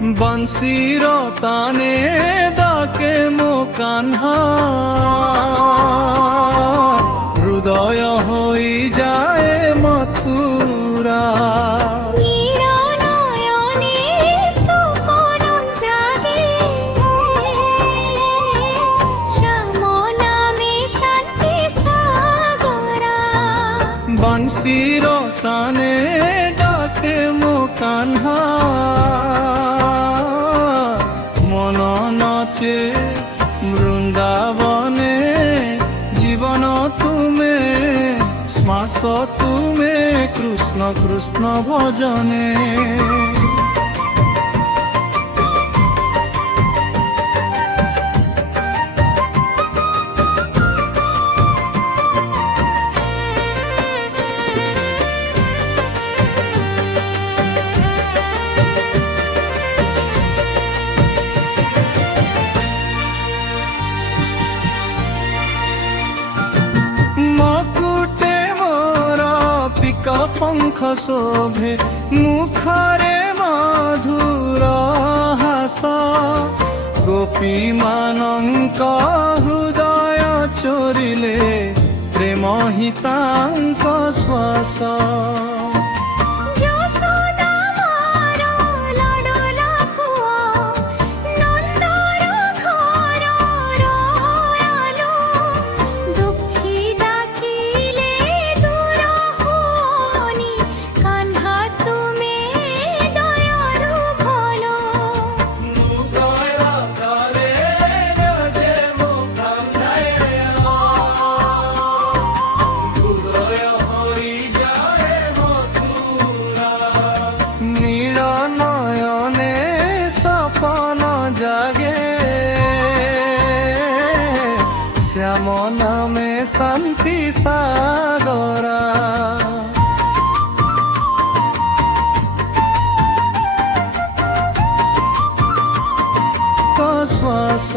বংশীর তানে ডাকে মো কাহ্না, হৃদয় হই যায় মথুরা। বংশীর তানে ডাকে মো কাহ্না, মন নাচে বৃন্দাবনে। জীবন তুমে শ্বাস তুমে কৃষ্ণ কৃষ্ণ ভজনে। পঙ্খ শোভে মুখরে মধুর হাস, গোপী ମାନଙ୍କ হৃদয় চোরিলে প্রেম হি তাଙ୍କ ଶ୍ୱାସ। শ্যাম নামে শান্তি সাগরা। শ্বাস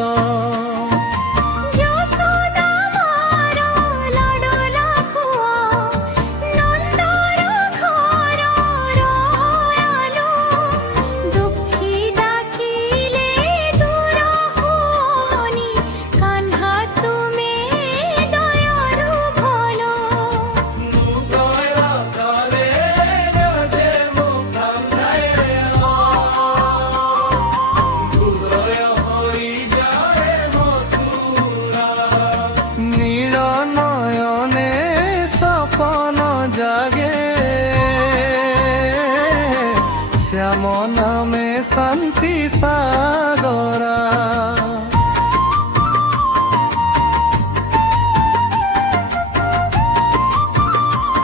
জাগে, শ্যাম নামে শান্তি সাগরা।